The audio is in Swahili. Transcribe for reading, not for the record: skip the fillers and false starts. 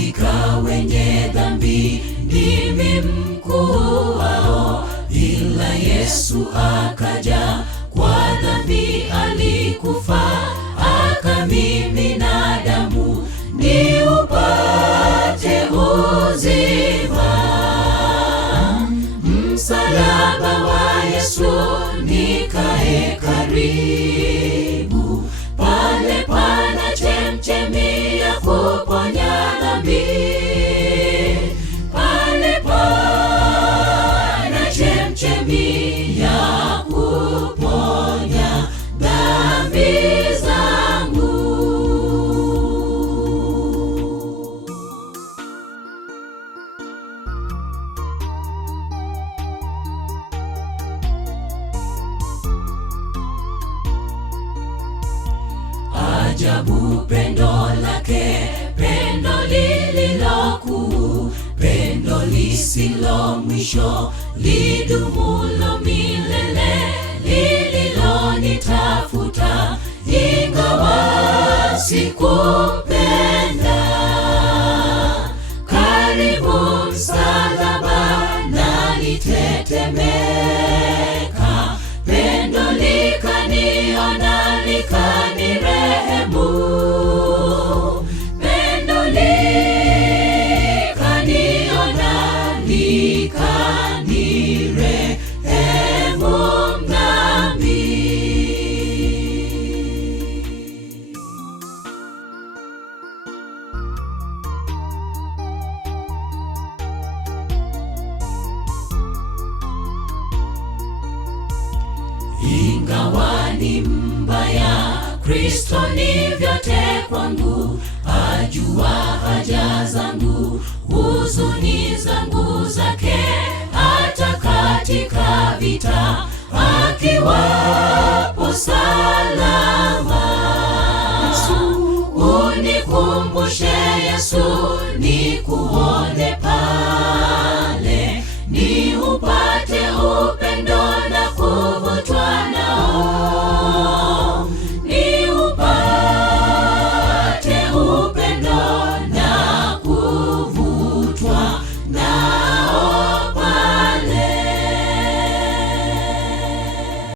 katika wenye dhambi ndimi mkuu wao, ila Yesu akaja kwa dhambi, alikufa akamimina damu ni upate uzima. Msalaba wa Yesu nikae karibu, pale pana chemchemi ya kuponya dhambi, pale pana chemchemi ya kuponya dhambi zangu. Ajabu pendo lake, pendo lililokuu, pendo lisilo mwisho, lidumulo milele, lililonitafuta ingawa sikumpenda. Karibu msalaba nalitetemeka, pendo likaniona likanirehemu, pendo likaniona likanirehemu mdhambi. Ingawa ni mbaya, Kristo ni vyote kwangu, ajua haja zangu, huzuni zangu zake, hata katika vita akiwapo salama. Unikumbushe Yesu, nikuone